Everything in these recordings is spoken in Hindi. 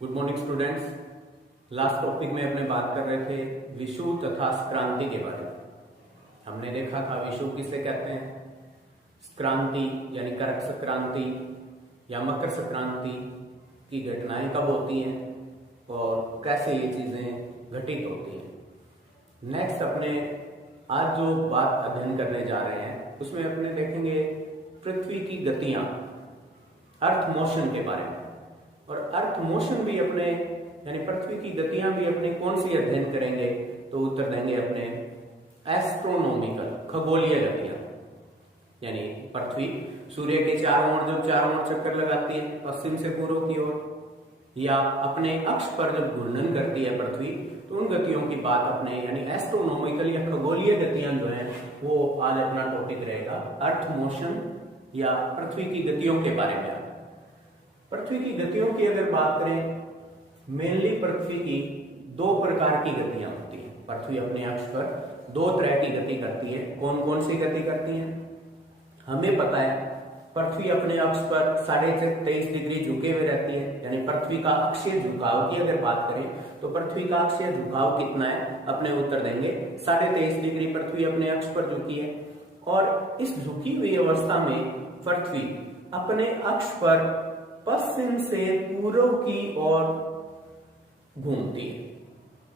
Good morning students. Last topic में अपने बात कर रहे थे विषुव तथा संक्रांति के बारे में। हमने देखा था विषुव किसे कहते हैं, संक्रांति यानी करक संक्रांति या मकर संक्रांति की घटनाएं कब होती हैं और कैसे ये चीजें घटित होती हैं। नेक्स्ट अपने आज जो बात अध्ययन करने जा रहे हैं उसमें अपने देखेंगे पृथ्वी की गतियां, अर्थ मोशन के बारे में। और अर्थ मोशन भी अपने यानी पृथ्वी की गतियां भी अपने कौन सी अध्ययन करेंगे, तो उत्तर देंगे अपने एस्ट्रोनॉमिकल, खगोलीय गतियां। यानी पृथ्वी सूर्य के चारों ओर जब चारों ओर चक्कर लगाती है पश्चिम से पूर्व की ओर, या अपने अक्ष पर जब घूर्णन करती है पृथ्वी, तो उन गतियों की बात अपने यानी एस्ट्रोनॉमिकल या खगोलीय गतियां जो है वो आज अपना टॉपिक रहेगा, अर्थ मोशन या पृथ्वी की गतियों के बारे में। पृथ्वी की गतियों की अगर बात करें, मेनली पृथ्वी की दो प्रकार की गतियां होती हैं। पृथ्वी अपने अक्ष पर दो तरह की गति करती है। कौन कौन सी गति करती है हमें पता है। पृथ्वी अपने अक्ष पर 23.5 डिग्री झुके हुए रहती है, यानी पृथ्वी का अक्षीय झुकाव की अगर बात करें तो पृथ्वी का अक्षीय झुकाव कितना है, अपने उत्तर देंगे 23.5 डिग्री पृथ्वी अपने अक्ष पर झुकी है। और इस झुकी हुई अवस्था में पृथ्वी अपने अक्ष पर पश्चिम से पूर्व की ओर घूमती है।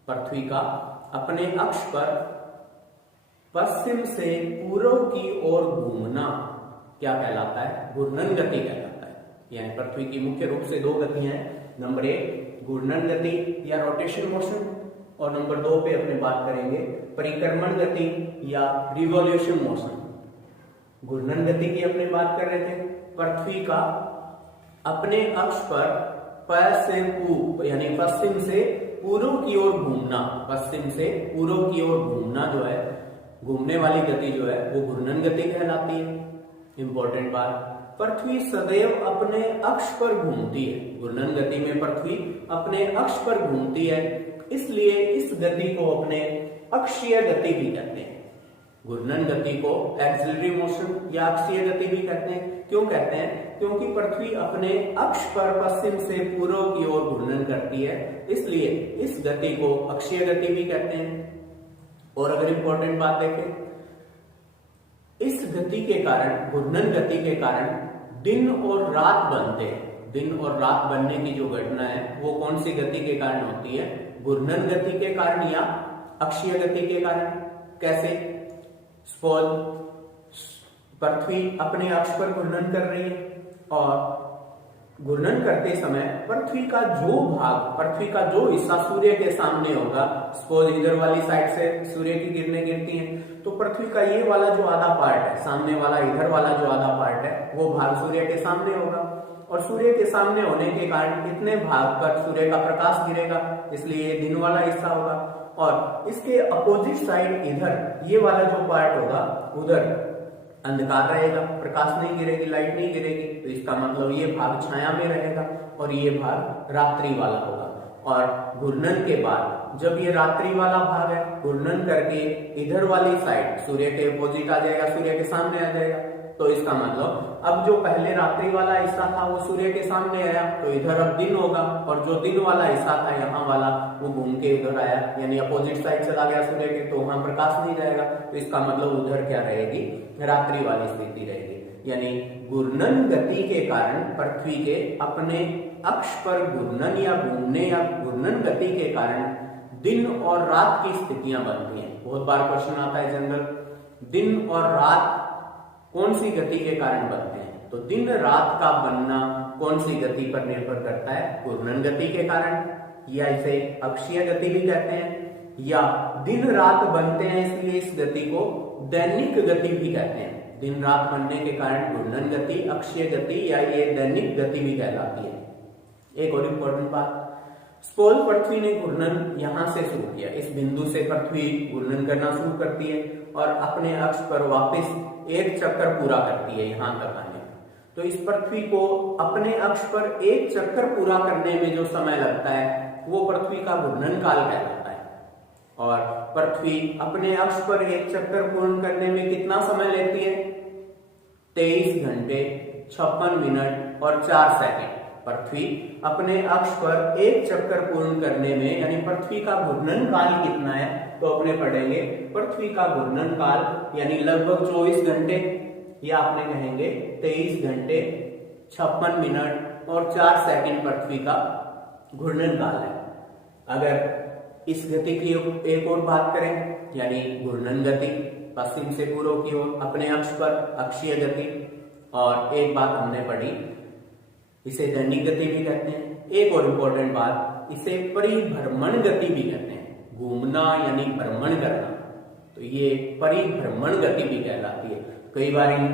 पृथ्वी का अपने अक्ष पर पश्चिम से पूर्व की ओर घूमना क्या कहलाता है, घूर्णन गति कहलाता है। यानी पृथ्वी की मुख्य रूप से दो गतियां हैं, नंबर 1 घूर्णन गति या रोटेशन मोशन, और नंबर 2 पे अपने बात करेंगे परिक्रमण गति या रिवॉल्यूशन मोशन। घूर्णन गति की अपने बात कर रहे थे, पृथ्वी का अपने अक्ष पर यानी पश्चिम से पूर्व की ओर घूमना, पश्चिम से पूर्व की ओर घूमना जो है, घूमने वाली गति जो है वो घूर्णन गति कहलाती है। इंपॉर्टेंट बात, पृथ्वी सदैव अपने अक्ष पर घूमती है। घूर्णन गति में पृथ्वी अपने अक्ष पर घूमती है, इसलिए इस गति को अपने अक्षीय गति भी कहते हैं। घूर्णन गति को एक्सिलरी मोशन या अक्षीय गति भी कहते हैं। क्यों कहते हैं? क्योंकि पृथ्वी अपने अक्ष पर पश्चिम से पूर्व की ओर घूर्णन करती है, इसलिए इस गति को अक्षीय गति भी कहते हैं। और अगर इंपॉर्टेंट बात देखें, इस गति के कारण, घूर्णन गति के कारण दिन और रात बनते हैं। दिन और रात बनने की जो घटना है वो कौन सी गति के कारण होती है, घूर्णन गति के कारण या अक्षीय गति के कारण। कैसे? सपोज पृथ्वी अपने अक्ष पर घूर्णन कर रही है और घूर्णन करते समय पृथ्वी का जो हिस्सा सूर्य के सामने होगा, सपोज इधर वाली साइड से सूर्य की किरणें गिरती हैं, तो पृथ्वी का ये वाला जो आधा पार्ट है, सामने वाला इधर वाला जो आधा पार्ट है, वो भाग सूर्य के सामने होगा। और सूर्य के सामने होने के कारण इतने भाग पर सूर्य का प्रकाश गिरेगा, इसलिए ये दिन वाला हिस्सा होगा। और इसके अपोजिट साइड इधर ये वाला जो पार्ट होगा, उधर अंधकार रहेगा, प्रकाश नहीं गिरेगी, लाइट नहीं गिरेगी, तो इसका मतलब ये भाग छाया में रहेगा और ये भाग रात्रि वाला होगा। और घूर्णन के बाद जब ये रात्रि वाला भाग है, घूर्णन करके इधर वाली साइड सूर्य के अपोजिट आ जाएगा, सूर्य के सामने आ जाएगा, तो इसका मतलब अब जो पहले रात्रि वाला हिस्सा था वो सूर्य के सामने आया, तो इधर अब दिन होगा, और जो दिन वाला हिस्सा था यहाँ वाला वो घूम के उधर आया, यानी अपोजिट साइड चला गया सूर्य के, तो वहां प्रकाश नहीं जाएगा, तो इसका मतलब उधर क्या रहेगी, रात्रि वाली स्थिति रहेगी। यानी घूर्णन गति के कारण पृथ्वी के अपने अक्ष पर घूर्णन या घूमने या घूर्णन गति के कारण दिन और रात की स्थितियां बनती हैं। बहुत बार क्वेश्चन आता है जनरल, दिन और रात कौन सी गति के कारण बनते हैं, तो दिन रात का बनना कौन सी गति पर निर्भर करता है, घूर्णन गति के कारण, या इसे अक्षीय गति भी कहते हैं, या दिन रात बनते हैं इसलिए इस गति को दैनिक गति भी कहते हैं। दिन रात बनने के कारण घूर्णन गति, अक्षीय गति या ये दैनिक गति भी कहलाती है। एक और इम्पोर्टेंट बात, सपोज पृथ्वी ने घूर्णन यहां से शुरू किया, इस बिंदु से पृथ्वी घूर्णन करना शुरू करती है और अपने अक्ष पर वापस एक चक्कर पूरा करती है यहां तक आने में, तो इस पृथ्वी को अपने अक्ष पर एक चक्कर पूरा करने में जो समय लगता है वो पृथ्वी का घूर्णन काल कहलाता है। और पृथ्वी अपने अक्ष पर एक चक्कर पूर्ण करने में कितना समय लेती है, 23 घंटे 56 मिनट और 4 सेकंड। पृथ्वी अपने अक्ष पर एक चक्कर पूर्ण करने में, यानी पृथ्वी का घूर्णन काल कितना है, तो अपने पढ़ेंगे पृथ्वी का घूर्णन काल यानी लगभग 24 घंटे, या आपने कहेंगे 23 घंटे 56 मिनट और 4 सेकंड पृथ्वी का घूर्णन काल है। अगर इस गति की एक और बात करें, यानी घूर्णन गति पश्चिम से पूर्व की ओर अपने अक्ष पर अक्षीय गति, और एक बात हमने पढ़ी इसे दैनिक गति भी कहते हैं। एक और इम्पोर्टेंट बात, इसे परिभ्रमण गति भी कहते हैं। घूमना यानी भ्रमण करना, तो ये परिभ्रमण गति भी कहलाती है। कई बार इन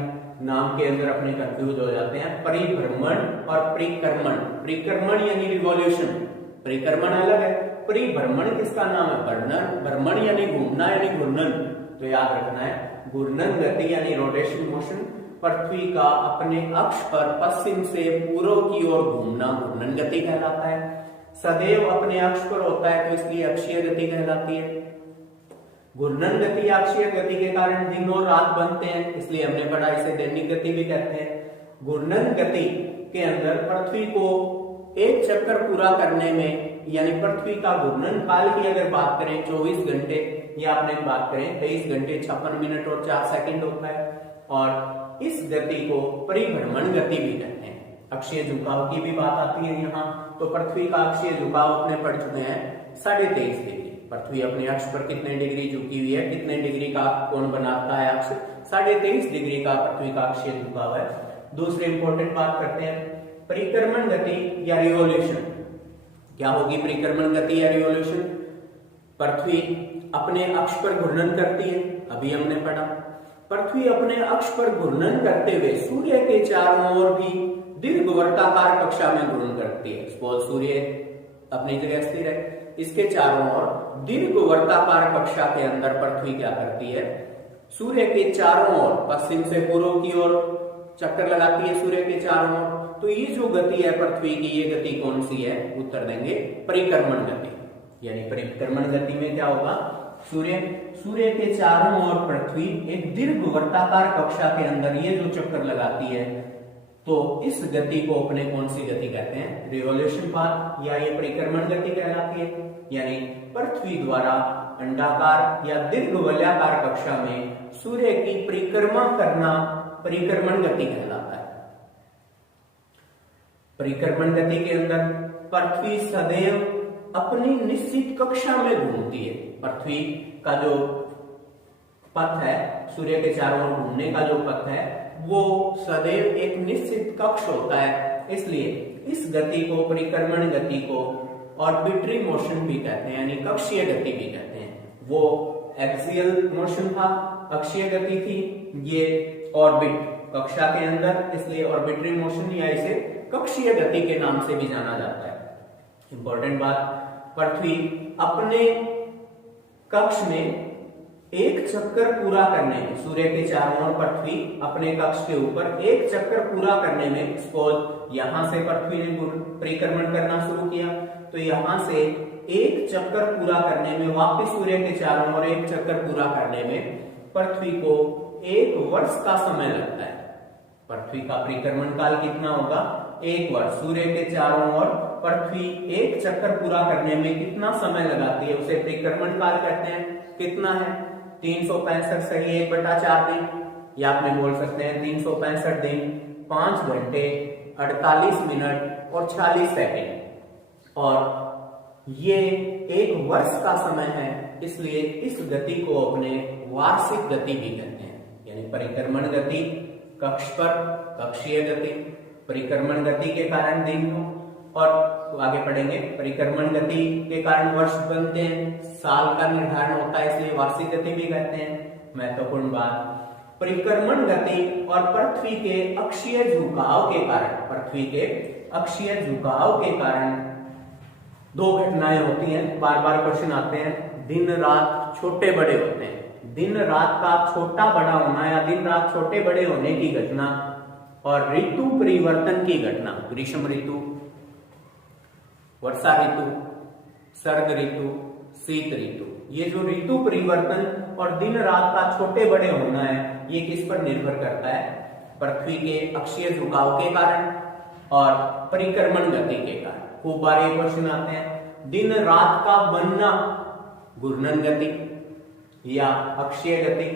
नाम के अंदर अपने कंफ्यूज हो जाते हैं, परिभ्रमण और परिक्रमण। परिक्रमण यानी रिवॉल्यूशन, परिक्रमण अलग है, परिभ्रमण किसका नाम है, भ्रमण। भ्रमण यानी घूमना यानी घूर्णन, तो याद रखना है घूर्णन गति यानी रोटेशन मोशन, पृथ्वी का अपने अक्ष पर पश्चिम से पूर्व की ओर घूमना घूर्णन गति कहलाता है। सदैव अपने अक्ष पर होता है तो इसलिए अक्षीय गति कहलाती है। घूर्णन गति अक्षीय गति के कारण दिन और रात बनते हैं, इसलिए हमने पढ़ा इसे दैनिक गति भी कहते हैं। घूर्णन गति के अंदर पृथ्वी को एक चक्कर पूरा करने में, यानी पृथ्वी का घूर्णन काल की अगर बात करें 24 घंटे, या आपने बात करें 23 घंटे 56 मिनट और 4 सेकंड होता है, और इस गति को परिभ्रमण गति भी कहते हैं। अक्षीय झुकाव की भी बात आती है यहाँ, तो पृथ्वी का अक्षीय झुकाव अपने पढ़ चुके हैं 23.5 डिग्री। पृथ्वी अपने अक्ष पर कितने डिग्री झुकी हुई है, कितने डिग्री का कोण बनाता है अक्ष, 23.5 डिग्री का पृथ्वी का अक्षीय झुकाव है। दूसरी इंपॉर्टेंट बात करते हैं परिक्रमण गति या रिवॉल्यूशन। क्या होगी परिक्रमण गति या रिवॉल्यूशन? पृथ्वी अपने अक्ष पर घूर्णन करती है, अभी हमने पढ़ा। पृथ्वी अपने अक्ष पर घूर्णन करते हुए सूर्य के चारों ओर भी दीर्घवृत्ताकार कक्षा में घूर्णन करती है। सपोज सूर्य अपनी जगह स्थिर है, इसके चारों ओर दीर्घवृत्ताकार कक्षा के अंदर पृथ्वी क्या करती है, सूर्य के चारों ओर पश्चिम से पूर्व की ओर चक्कर लगाती है सूर्य के चारों ओर। तो ये जो गति है पृथ्वी की, ये गति कौन सी है? उत्तर देंगे परिक्रमण गति। यानी परिक्रमण गति में क्या होगा, सूर्य के चारों ओर पृथ्वी एक दीर्घवृत्ताकार कक्षा के अंदर ये जो चक्कर लगाती है, तो इस गति को अपने कौन सी गति कहते हैं? रिवॉल्यूशन पाथ, या ये परिक्रमण गति कहलाती है। यानी पृथ्वी द्वारा अंडाकार या दीर्घवलयाकार कक्षा में सूर्य की परिक्रमा करना परिक्रमण गति कहलाता है। परिक्रमण गति के अंदर पृथ्वी सदैव अपनी निश्चित कक्षा में घूमती है। पृथ्वी का जो पथ है, सूर्य के चारों ओर घूमने का जो पथ है, वो सदैव एक निश्चित कक्ष होता है। इसलिए इस गति को, परिक्रमण गति को ऑर्बिटरी मोशन भी कहते हैं, यानी कक्षीय गति भी कहते हैं। वो एक्सियल मोशन था, अक्षीय गति थी, ये ऑर्बिट कक्षा के अंदर, इसलिए ऑर्बिटरी मोशन या इसे कक्षीय गति के नाम से भी जाना जाता है। इंपॉर्टेंट बात, पृथ्वी अपने कक्ष में एक चक्कर पूरा करने में, सूर्य के चारों ओर पृथ्वी अपने कक्ष के ऊपर एक चक्कर पूरा करने में, सपोज यहां से पृथ्वी ने परिक्रमण करना शुरू किया, तो यहां से एक चक्कर पूरा करने में, वापस सूर्य के चारों ओर एक चक्कर पूरा करने में पृथ्वी को 1 वर्ष का समय लगता है। पृथ्वी का परिक्रमण काल कितना होगा? 1 वर्ष। सूर्य के चारों ओर पृथ्वी एक चक्कर पूरा करने में कितना समय लगाती है, उसे परिक्रमण काल कहते हैं। कितना है? 365 सही 1/4 दिन, या आपने बोल सकते हैं 365 दिन 5 घंटे 48 मिनट और 46 सेकंड, और ये 1 वर्ष का समय है, इसलिए इस गति को अपने वार्षिक गति भी कहते हैं। यानी परिक्रमण गति कक्ष पर कक्षीय गति, परिक्रमण गति के कारण दिन हो, और आगे पढ़ेंगे परिक्रमण गति के कारण वर्ष बनते हैं, साल का निर्धारण होता है, इसलिए वार्षिक गति भी कहते हैं। महत्वपूर्ण बात, परिक्रमण गति और पृथ्वी के अक्षीय झुकाव के कारण, पृथ्वी के अक्षीय झुकाव के कारण 2 घटनाएं होती हैं। बार बार क्वेश्चन आते हैं, दिन रात छोटे बड़े होते हैं। दिन रात का छोटा बड़ा होना या दिन रात छोटे बड़े होने की घटना, और ऋतु परिवर्तन की घटना, ग्रीष्म ऋतु, वर्षा ऋतु, शरद ऋतु, शीत ऋतु, ये जो ऋतु परिवर्तन और दिन रात का छोटे बड़े होना है, ये किस पर निर्भर करता है? पृथ्वी के अक्षीय झुकाव के कारण, और परिक्रमण गति के कारण। खूब बार ये क्वेश्चन आते हैं, दिन रात का बनना घूर्णन गति या अक्षीय गति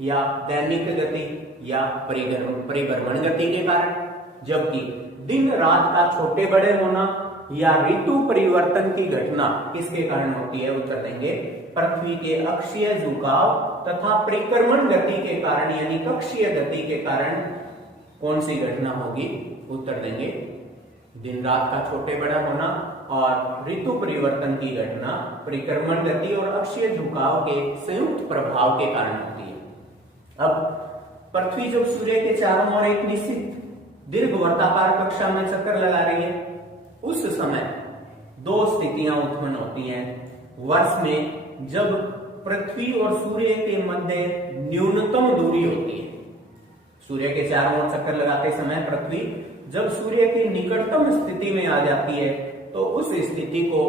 या दैनिक गति या परिभ्रमण गति के कारण, जबकि दिन रात का छोटे बड़े होना या ऋतु परिवर्तन की घटना किसके कारण होती है? उत्तर देंगे पृथ्वी के अक्षीय झुकाव तथा परिक्रमण गति के कारण यानी कक्षीय गति के कारण कौन सी घटना होगी? उत्तर देंगे दिन रात का छोटे बड़ा होना और ऋतु परिवर्तन की घटना परिक्रमण गति और अक्षीय झुकाव के संयुक्त प्रभाव के कारण होती है। अब पृथ्वी जब सूर्य के चारों ओर एक निश्चित दीर्घ वर्ताकार कक्षा में चक्कर लगा रही है, उस समय दो स्थितियां उत्पन्न होती हैं वर्ष में, जब पृथ्वी और सूर्य के मध्य न्यूनतम दूरी होती है। सूर्य के चारों ओर चक्कर लगाते समय पृथ्वी जब सूर्य की निकटतम स्थिति में आ जाती है तो उस स्थिति को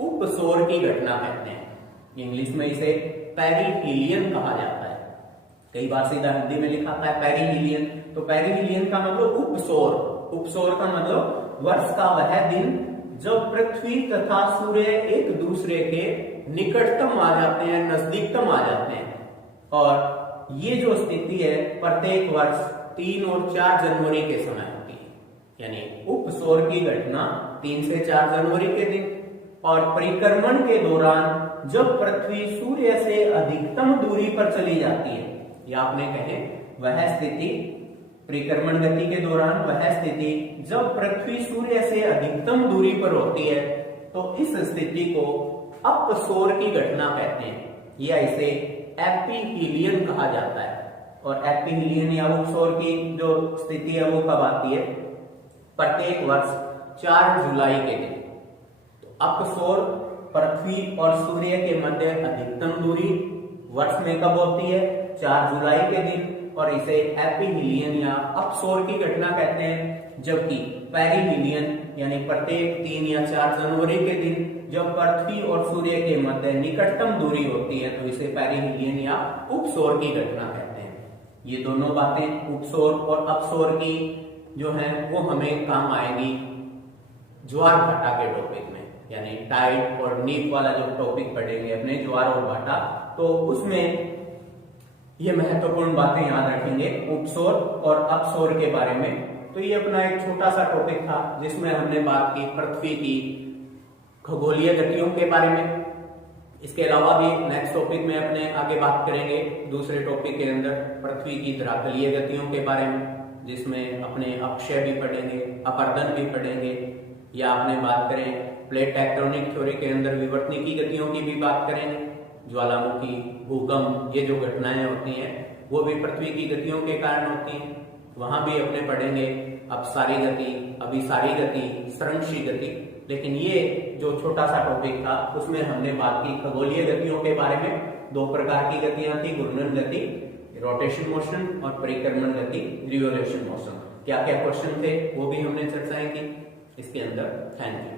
उपसौर की घटना कहते हैं। इंग्लिश में इसे पेरिहीलियन कहा जाता है। कई बार सीधा हिंदी में लिखा था पेरिहीलियन, तो पेरिहीलियन का मतलब उपसौर। उपसौर का मतलब वर्ष का वह दिन जब पृथ्वी तथा सूर्य एक दूसरे के निकटतम आ जाते हैं, नजदीकतम आ जाते हैं। और ये जो स्थिति है प्रत्येक वर्ष 3 और 4 जनवरी के समय होती है, यानी उपसौर की घटना 3 से 4 जनवरी के दिन। और परिक्रमण के दौरान जब पृथ्वी सूर्य से अधिकतम दूरी पर चली जाती है, या आपने कहे वह स्थिति परिक्रमण गति के दौरान वह स्थिति जब पृथ्वी सूर्य से अधिकतम दूरी पर होती है, तो इस स्थिति को अपसौर की घटना कहते हैं या इसे एपिहीलियन कहा जाता है। और एपिहीलियन या उपसौर की जो स्थिति है वो कब आती है? प्रत्येक वर्ष 4 जुलाई के दिन। तो अपसौर पृथ्वी और सूर्य के मध्य अधिकतम दूरी वर्ष में कब होती है? 4 जुलाई के दिन। और इसे एपिहीलियन या अपसौर की घटना कहते हैं। जबकि पेरिहीलियन यानी प्रत्येक 3 या 4 जनवरी के दिन जब पृथ्वी और सूर्य के मध्य निकटतम दूरी होती है तो इसे पेरिहीलियन या उपसौर की घटना कहते हैं। ये दोनों बातें उपसौर और अपसौर की जो है वो हमें काम आएगी ज्वार भाटा के टॉपिक में, यानी टाइड और नीप वाला जो टॉपिक पढ़ेंगे अपने ज्वार और भाटा, तो उसमें ये महत्वपूर्ण बातें याद रखेंगे उपसौर और अपसौर के बारे में। तो ये अपना एक छोटा सा टॉपिक था जिसमें हमने बात की पृथ्वी की खगोलीय गतियों के बारे में। इसके अलावा भी नेक्स्ट टॉपिक में अपने आगे बात करेंगे दूसरे टॉपिक के अंदर पृथ्वी की धरातलीय गतियों के बारे में, जिसमें अपने अक्षय भी पढ़ेंगे, अपर्दन भी पढ़ेंगे, या आपने बात करें प्लेट टेक्टोनिक थ्योरी के अंदर विवर्तनिकी गतियों की भी बात करेंगे। ज्वालामुखी, भूकंप, ये जो घटनाएं होती हैं वो भी पृथ्वी की गतियों के कारण होती हैं, वहां भी अपने पढ़ेंगे अपसारी गति, अभिसारी गति, संरक्षी गति। लेकिन ये जो छोटा सा टॉपिक था उसमें हमने बात की खगोलीय गतियों के बारे में। 2 प्रकार की गतियां थी, घूर्णन गति रोटेशन मोशन और परिक्रमण गति रिवोल्यूशन मोशन। क्या क्या क्वेश्चन थे वो भी हमने चर्चाएं की इसके अंदर। Thank you.